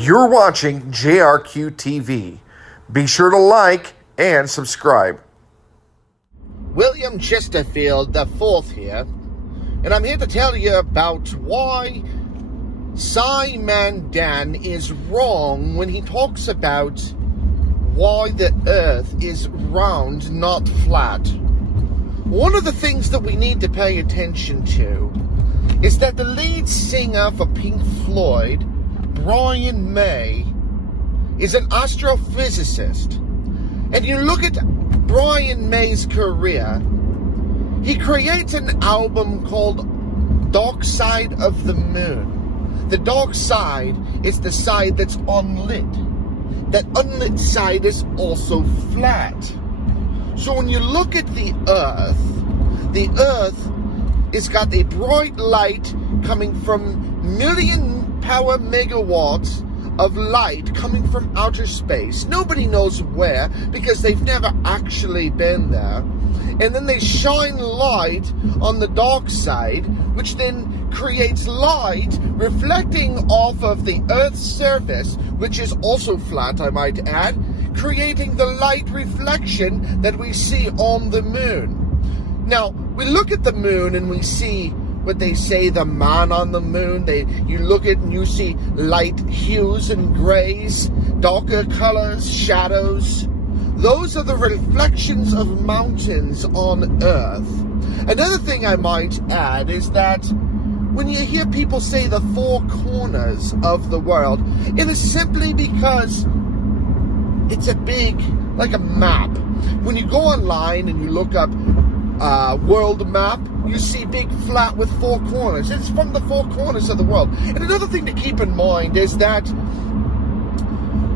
You're watching JRQ TV. Be sure to like and subscribe. William Chesterfield the Fourth here, and I'm here to tell you about why SciManDan is wrong when he talks about why the earth is round, not flat. One of the things that we need to pay attention to is that the lead singer for Pink Floyd, Brian May, is an astrophysicist. And you look at Brian May's career, he creates an album called Dark Side of the Moon. The dark side is the side that's unlit. That unlit side is also flat. So when you look at the Earth has got a bright light coming from million power megawatts of light coming from outer space. Nobody knows where because they've never actually been there. And then they shine light on the dark side, which then creates light reflecting off of the Earth's surface, which is also flat, I might add, creating the light reflection that we see on the moon. Now, we look at the moon and we see what they say, the man on the moon. You look at and you see light hues and grays, darker colors, shadows. Those are the reflections of mountains on Earth. Another thing I might add is that when you hear people say the four corners of the world, it is simply because it's a big, like a map. When you go online and you look up world map, you see big flat with four corners. It's from the four corners of the world. And another thing to keep in mind is that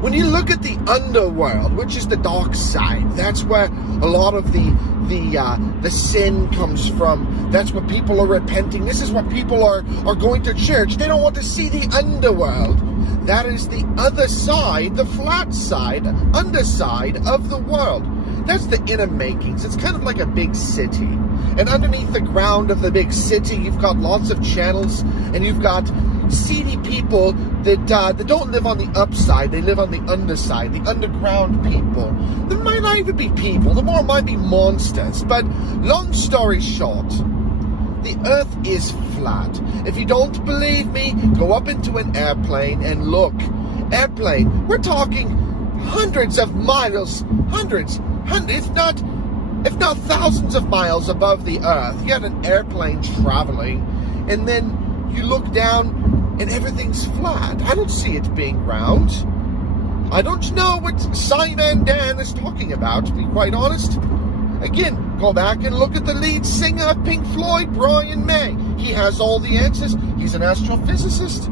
when you look at the underworld, which is the dark side, that's where a lot of the sin comes from. That's where people are repenting. This is where people are going to church. They don't want to see the underworld. That is the other side, the flat side, underside of the world. That's the inner makings. It's kind of like a big city. And underneath the ground of the big city, you've got lots of channels, and you've got seedy people that don't live on the upside. They live on the underside, the underground people. There might not even be people. There more might be monsters. But long story short, the Earth is flat. If you don't believe me, go up into an airplane and look. Airplane, we're talking hundreds of miles, hundreds, if not thousands of miles above the Earth. You have an airplane traveling, and then you look down and everything's flat. I don't see it being round. I don't know what SciManDan is talking about, to be quite honest. Again, go back and look at the lead singer of Pink Floyd, Brian May. He has all the answers. He's an astrophysicist.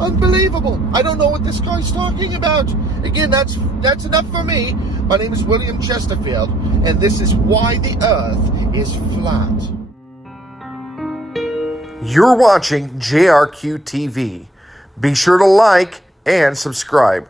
Unbelievable. I don't know what this guy's talking about. Again, that's enough for me. My name is William Chesterfield, and this is why the Earth is flat. You're watching JRQ TV. Be sure to like and subscribe.